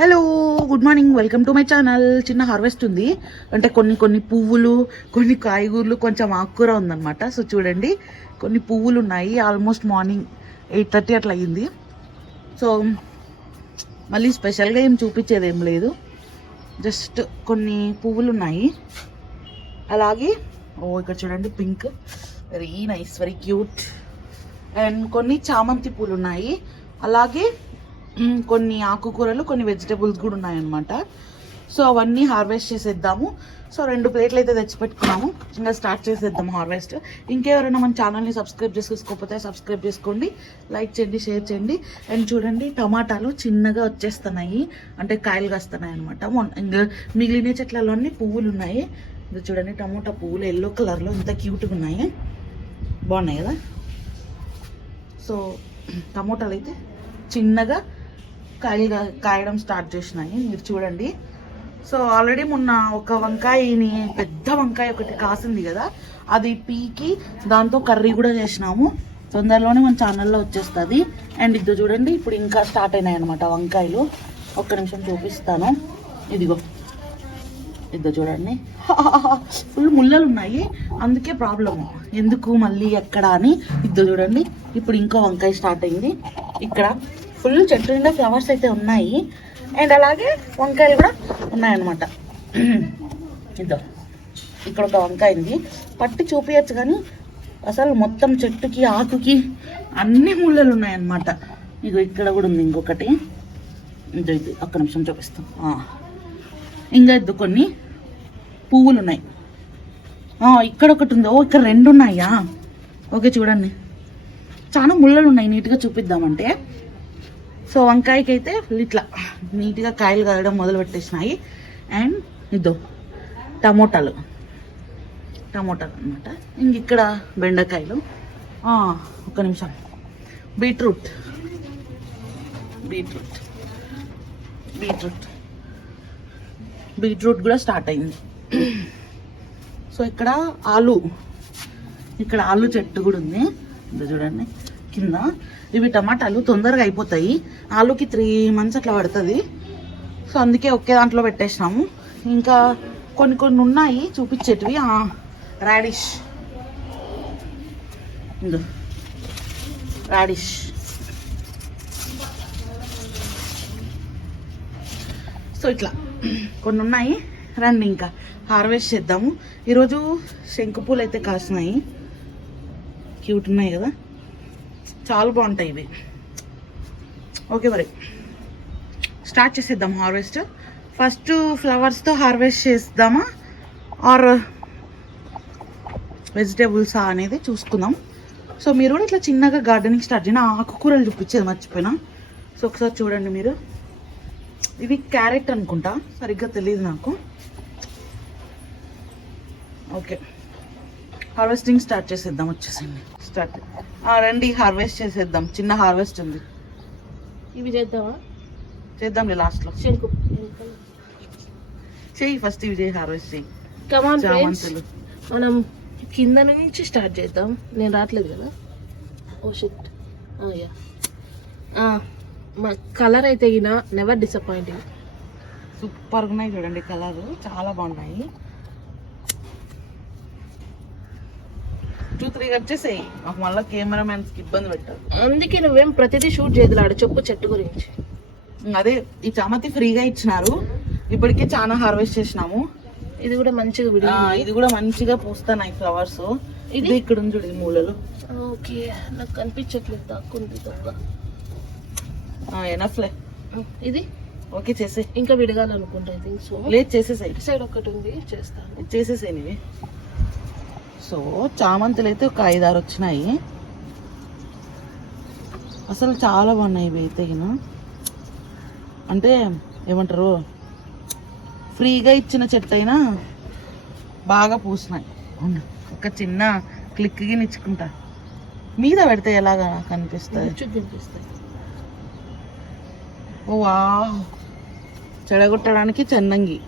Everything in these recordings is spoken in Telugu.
Hello good morning welcome to my channel చిన్న హార్వెస్ట్ ఉంది. అంటే కొన్ని కొన్ని పువ్వులు కొన్ని కాయగూరలు కొంచెం ఆకుకూర ఉందన్నమాట. సో చూడండి. కొన్ని పువ్వులు ఉన్నాయి. ఆల్మోస్ట్ మార్నింగ్ ఎయిట్ థర్టీ అట్లా అయ్యింది సో మళ్ళీ స్పెషల్గా ఏం చూపించేది ఏం లేదు. జస్ట్ కొన్ని పువ్వులు ఉన్నాయి. అలాగే ఓ ఇక్కడ చూడండి pink very nice very cute and కొన్ని చామంతి పూలు ఉన్నాయి. అలాగే కొన్ని ఆకుకూరలు కొన్ని వెజిటబుల్స్ కూడా ఉన్నాయన్నమాట. సో అవన్నీ హార్వెస్ట్ చేసేద్దాము. సో రెండు ప్లేట్లు అయితే తెచ్చిపెట్టుకున్నాము. ఇంకా స్టార్ట్ చేసేద్దాం హార్వెస్ట్ ఇంకెవరైనా మన ఛానల్ని సబ్స్క్రైబ్ చేసుకోకపోతే సబ్స్క్రైబ్ చేసుకోండి. లైక్ చేయండి షేర్ చేయండి. అండ్ చూడండి టమాటాలు చిన్నగా వచ్చేస్తున్నాయి. అంటే కాయలు కాస్తున్నాయి అనమాట ఇంకా మిగిలిన చెట్లలోని పువ్వులు ఉన్నాయి ఇది చూడండి టమోటా పువ్వులు ఎల్లో కలర్లో ఇంత క్యూట్గా ఉన్నాయి బాగున్నాయి కదా? సో టమోటాలు అయితే చిన్నగా కాయ కాయడం స్టార్ట్ చేసినాయి. మీరు చూడండి. సో ఆల్రెడీ మొన్న ఒక వంకాయని పెద్ద వంకాయ ఒకటి కాసింది కదా. అది పీకి దాంతో కర్రీ కూడా చేసినాము. తొందరలోనే మన ఛానల్లో వచ్చేస్తుంది. అండ్ ఇదో చూడండి ఇప్పుడు ఇంకా స్టార్ట్ అయినాయి అనమాట వంకాయలు. ఒక్క నిమిషం చూపిస్తాను. ఇదిగో. ఇద్దో చూడండి. ఫుల్ ముళ్ళలు ఉన్నాయి. అందుకే ప్రాబ్లము ఎందుకు మళ్ళీ ఎక్కడ అని. ఇద్దో చూడండి. ఇప్పుడు ఇంకో వంకాయ స్టార్ట్ అయింది. ఇక్కడ. ఫుల్ చెట్టు నిండా ఫ్లవర్స్ అయితే ఉన్నాయి. అండ్ అలాగే వంకాయలు కూడా ఉన్నాయన్నమాట. ఇద్దో ఇక్కడ ఒక వంకాయ ఉంది. పట్టి చూపించచ్చు కానీ అసలు మొత్తం చెట్టుకి ఆకుకి అన్ని ముళ్ళలు ఉన్నాయన్నమాట. ఇగో ఇక్కడ కూడా ఉంది ఇంకొకటి. ఇదో ఇది ఒక్క నిమిషం చూపిస్తాం. ఇంకా ఇద్దు కొన్ని పువ్వులు ఉన్నాయి ఇక్కడ ఒకటి ఉంది. ఓ ఇక్కడ రెండు ఉన్నాయా? ఓకే చూడండి. చాలా ముళ్ళలు ఉన్నాయి. నీట్గా చూపిద్దామంటే. సో వంకాయకి అయితే ఇట్లా నీట్గా కాయలు కాయడం మొదలు పెట్టేసినాయి. అండ్ ఇదో టమోటాలు. టమోటాలు అనమాట ఇంక ఇక్కడ బెండకాయలు. ఒక నిమిషం. బీట్రూట్. బీట్రూట్. బీట్రూట్. బీట్రూట్ కూడా స్టార్ట్ అయింది. సో ఇక్కడ ఆలు. ఇక్కడ ఆలు చెట్టు కూడా ఉంది. ఇది చూడండి. కింద ఇవి టమాటాలు తొందరగా అయిపోతాయి. ఆలుకి త్రీ మంత్స్ అట్లా పడుతుంది. సో అందుకే ఒకే దాంట్లో పెట్టేసినాము. ఇంకా కొన్ని కొన్ని ఉన్నాయి చూపించేటివి. రాడిష్ రాడిష్ సో ఇట్లా. కొన్ని ఉన్నాయి. రండి ఇంకా. హార్వెస్ట్ చేద్దాము. ఈరోజు శంకుపూలు అయితే కాసినాయి. క్యూట్ ఉన్నాయి కదా. చాలా బాగుంటాయి ఇవి. ఓకే మరి. స్టార్ట్ చేసేద్దాం హార్వెస్ట్. ఫస్ట్ ఫ్లవర్స్తో హార్వెస్ట్ చేద్దామా? ఆర్ వెజిటేబుల్సా అనేది చూసుకుందాం. సో మీరు కూడా ఇట్లా చిన్నగా గార్డెనింగ్ స్టార్ట్ చేయండి. ఆకుకూరలు చూపించేది మర్చిపోయినా. సో ఒకసారి చూడండి మీరు. ఇవి క్యారెట్ అనుకుంటా. సరిగ్గా తెలియదు నాకు. ఓకే. హార్వెస్టింగ్ స్టార్ట్ చేసేద్దాం వచ్చేసింది స్టార్ట్. రండి హార్వెస్ట్ చేసేద్దాం. చిన్న హార్వెస్ట్ ఉంది. ఇవి చేద్దామా? చేద్దాంలే లాస్ట్లో శంకు. చెయ్యి ఫస్ట్ ఇవి చేయి హార్వెస్ట్ కమాన్ చామంతులు. మనం కింద నుంచి స్టార్ట్ చేద్దాం. నేను రావట్లేదు కదా? Oh shit yeah. మా కలర్ అయితే నెవర్ డిసప్పాయింటింగ్ సూపర్గా ఉన్నాయి చూడండి కలర్. చాలా బాగున్నాయి. టూ త్రీ వచ్చేసాయి మాకు మళ్ళీ కెమెరామ్యాన్స్కి ఇబ్బంది పెట్టారు అందుకే నువ్వేం ప్రతిదీ షూట్ చేయదులాడు చెప్పు చెట్టు గురించి. అదే ఈ చామతి ఫ్రీగా ఇచ్చినారు. ఇప్పటికే చాలా హార్వెస్ట్ చేసినాము. ఇది కూడా మంచిగా ఆ, విడిగి ఇది కూడా మంచిగా పూస్తున్నాయి ఫ్లవర్స్. ఇది? ఇక్కడ ఉంది చూడు ఈ మూలలో. ఓకే నాకు కనిపించట్లేదు తప్ప ఎనఫ్లే ఇది? ఓకే చేసే ఇంకా విడగాలనుకుంటా ఐ థింక్ సో లేదు చేసేసాయి. సైడ్ ఒకటి ఉంది చేస్తాను. చేసేసాయి సో చామంతులు అయితే ఒక ఐదారు వచ్చినాయి. అసలు చాలా బాగున్నాయి ఇవి అయితే. అంటే ఏమంటారు ఫ్రీగా ఇచ్చిన చెట్టు అయినా బాగా పూసినాయి. ఒక చిన్న క్లిక్కి నిచ్చుకుంటా మీద పెడితే ఎలాగా కనిపిస్తుంది చూపిస్తాయి ఓ వా చెడగొట్టడానికి చెన్నంగి.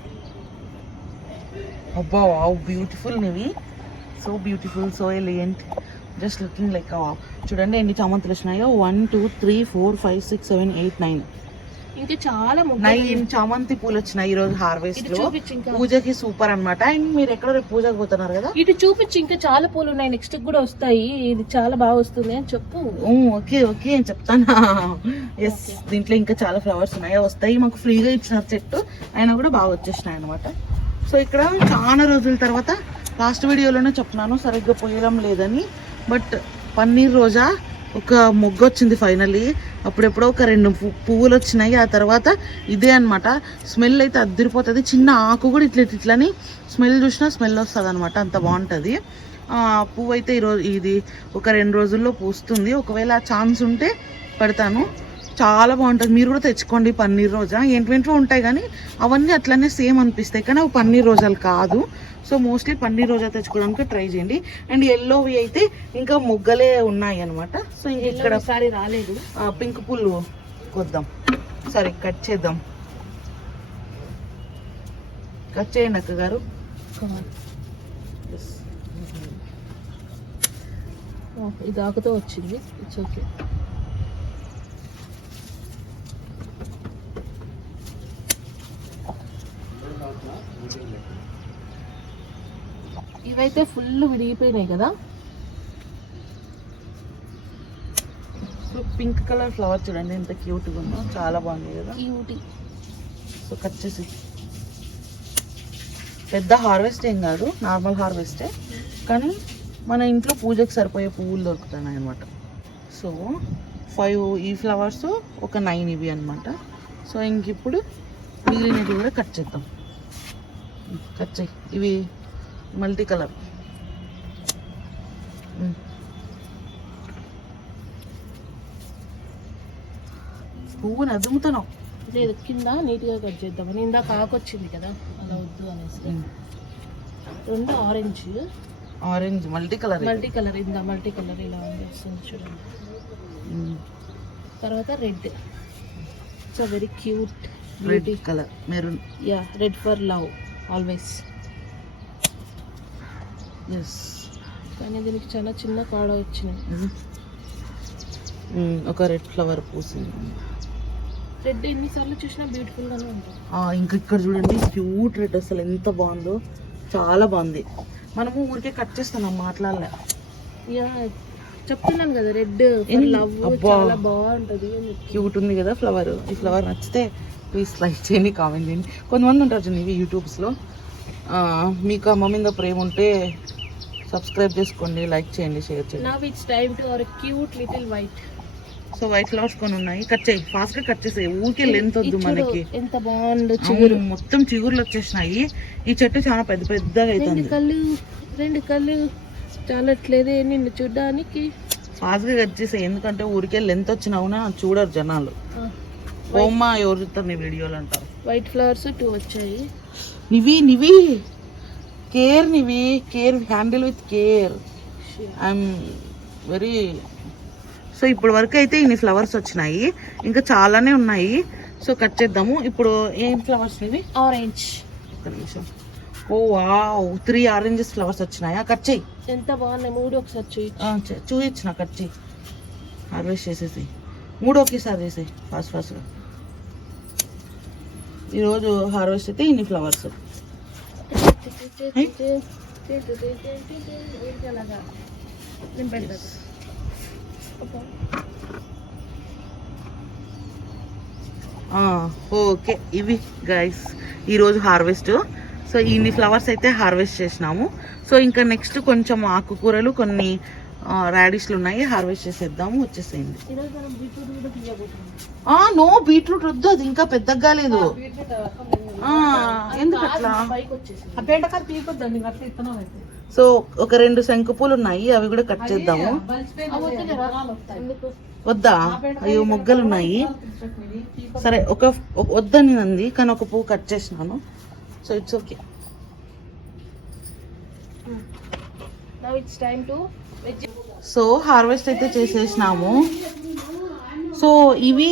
అబ్బా వావ్ బ్యూటిఫుల్ ఇవి so beautiful so elegant just looking like చూడండి ఎన్ని చామంతులు వచ్చినాయో? One two three four five six seven eight nine ఇంకా చాలా నైన్ చామంతి పూలు వచ్చినాయి ఈ రోజు హార్వెస్ట్లో. పూజకి సూపర్ అన్నమాట. అండ్ మీరు ఎక్కడ రేపు పూజకి పోతున్నారు కదా? ఇటు చూపించి ఇంకా చాలా పూలు ఉన్నాయి. నెక్స్ట్ కూడా వస్తాయి. ఇది చాలా బాగా వస్తుంది అని చెప్పు. ఓకే ఓకే చెప్తానా. ఎస్ దీంట్లో ఇంకా చాలా ఫ్లవర్స్ ఉన్నాయి. వస్తాయి. మాకు ఫ్రీగా ఇచ్చిన చెట్టు. అయినా కూడా బాగా వచ్చేసినాయి అనమాట సో ఇక్కడ చాలా రోజుల తర్వాత లాస్ట్ వీడియోలోనే చెప్పినాను సరిగ్గా పోయడం లేదని. బట్ పన్నీర్ రోజా ఒక మొగ్గ వచ్చింది ఫైనల్లీ అప్పుడెప్పుడో ఒక రెండు పువ్వులు వచ్చినాయి ఆ తర్వాత ఇదే అన్నమాట. స్మెల్ అయితే అద్దరిపోతుంది. చిన్న ఆకు కూడా ఇట్లా ఇట్లని స్మెల్ చూసినా స్మెల్ వస్తుంది అనమాట అంత బాగుంటుంది పువ్వు అయితే ఈరోజు ఇది ఒక రెండు రోజుల్లో పూస్తుంది. ఒకవేళ ఛాన్స్ ఉంటే పెడతాను. చాలా బాగుంటుంది. మీరు కూడా తెచ్చుకోండి పన్నీర్ రోజా. ఏంటంటో ఉంటాయి కానీ అవన్నీ అట్లనే సేమ్ అనిపిస్తాయి. కానీ అవి పన్నీర్ రోజాలు కాదు. సో మోస్ట్లీ పన్నీర్ రోజా తెచ్చుకోవడానికి ట్రై చేయండి. అండ్ ఎల్లోవి అయితే ఇంకా మొగ్గలే ఉన్నాయి అనమాట సో ఇంక ఇక్కడ ఈసారి రాలేదు. పింక్ పుల్లు కొద్దాం. సరే కట్ చేద్దాం. కట్ చేయండి అక్క గారు. Yes. ఇది ఆకుతో వచ్చింది. ఇట్స్ ఓకే ఇవైతే ఫుల్ విడిగిపోయినాయి కదా. ఇప్పుడు పింక్ కలర్ ఫ్లవర్ చూడండి ఎంత క్యూట్గా ఉందో. చాలా బాగుంది కదా. క్యూటీ సో కట్ చేసి. పెద్ద హార్వెస్ట్ ఏం కాదు నార్మల్ హార్వెస్టే కానీ మన ఇంట్లో పూజకి సరిపోయే పువ్వులు దొరుకుతాయి అనమాట సో ఫైవ్ ఈ ఫ్లవర్స్ ఒక నైన్ ఇవి అనమాట సో ఇంక ఇప్పుడు మిగిలినవి కూడా కట్ చేద్దాం. కట్ చేయి. ఇవి మల్టీ కలర్ పువ్వుని అదుముతున్నావు. లేదు కింద నీట్గా కట్ చేద్దామని. ఇందాక ఆకు వచ్చింది కదా అలా వద్దు అనేసి. రెండు orange orange multi colour multi colour ఇందా మల్టీ కలర్ ఇలా ఉంది. వస్తుంది చూడండి. తర్వాత red so very cute red beauty colour maroon yeah red for love always yes కానీ దీనికి చాలా చిన్న కాడ వచ్చినాయి. ఒక రెడ్ ఫ్లవర్ పూసింది. రెడ్ ఎన్నిసార్లు చూసినా బ్యూటిఫుల్ గానే ఉంటుంది. ఇంకా ఇక్కడ చూడండి క్యూట్ రెడ్ అసలు ఎంత బాగుందో. చాలా బాగుంది. మనము ఊరికే కట్ చేస్తున్నాం మాట్లాడలే. యా చెప్తున్నాను కదా రెడ్? లవ్. చాలా బాగుంటది. క్యూట్ ఉంది కదా ఫ్లవర్ ఈ ఫ్లవర్ నచ్చితే ప్లీజ్ లైక్ చేయండి కామెంట్ చేయండి. కొంతమంది ఉంటారు చూడండి ఇవి యూట్యూబ్స్లో మీకు అమ్మ మీద ప్రేమ ఉంటే సబ్స్క్రైబ్ చేసుకోండి లైక్ చేయండి షేర్ చేయండి. Now it's time to our cute little white so white flowers కొన్ని ఉన్నాయి. కట్ చేయి. ఫాస్ట్గా కట్ చేసేయి. ఊరికే లెంత్ వద్దు మనకి. ఎంత బాగుందో చిగురు. మొత్తం చిగుర్లు వచ్చేసినాయి. ఈ చెట్టు చాలా పెద్ద పెద్దగా రెండు అవుతుంది కళ్ళు రెండు కళ్ళు చాలట్లేదే నిన్ను చూడ్డానికి. ఫాస్ట్గా కట్ చేసాయి. ఎందుకంటే ఊరికే లెంత్ వచ్చినా కూడా చూడరు జనాలు. ఓమ్మా ఎవరు చూస్తారు నీ వీడియోలు అంటారు? వైట్ ఫ్లవర్స్ టూ వచ్చాయి. Nivi Nivi care Nivi care handle with care I'm very so ఇప్పుడు వరకు అయితే ఇన్ని ఫ్లవర్స్ వచ్చినాయి. ఇంకా చాలానే ఉన్నాయి. సో కట్ చేద్దాము. ఇప్పుడు ఏం ఫ్లవర్స్ ఇవి ఆరెంజ్ ఒక్క నిమిషం. Oh wow. Three oranges flowers వచ్చినాయా? కట్ చేయి. ఎంత బాగున్నాయి. మూడు ఒకసారి చూయి. ఆ, చే- చూపించిన కట్ చేయి. హార్వెస్ట్ చేసేసి. మూడు ఒకేసారి చేసేయి. ఫాస్ట్ ఫాస్ట్గా ఈరోజు హార్వెస్ట్ అయితే ఇన్ని ఫ్లవర్స్. ఓకే ఇవి గైస్ ఈరోజు హార్వెస్ట్ సో ఇన్ని ఫ్లవర్స్ అయితే హార్వెస్ట్ చేసినాము. సో ఇంకా నెక్స్ట్ కొంచెం ఆకుకూరలు కొన్ని రాడిష్లు ఉన్నాయి హార్వెస్ట్ చేసేద్దాము వచ్చేసేయండి. నో బీట్రూట్ వద్దు అది ఇంకా పెద్దగా లేదు. ఆ, ఎందుకు అట్లా? సో ఒక రెండు శంకు పూలు ఉన్నాయి అవి కూడా కట్ చేద్దాము. వద్దా? అయ్యో మొగ్గలు ఉన్నాయి. సరే ఒక ఒక- వద్దని అంది కానీ ఒక పువ్వు కట్ చేసినాను. So it's okay it's time to veg so harvest అయితే చేసేసినాము. సో ఇవి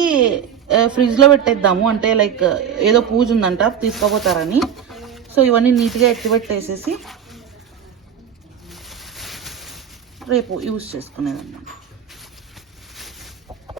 ఫ్రిడ్జ్లో పెట్టేద్దాము. అంటే లైక్ ఏదో పూజ ఉందంట తీసుకోపోతారని. సో ఇవన్నీ నీట్గా ఎత్తిపెట్టేసేసి రేపు యూజ్ చేసుకునేదన్నమాట.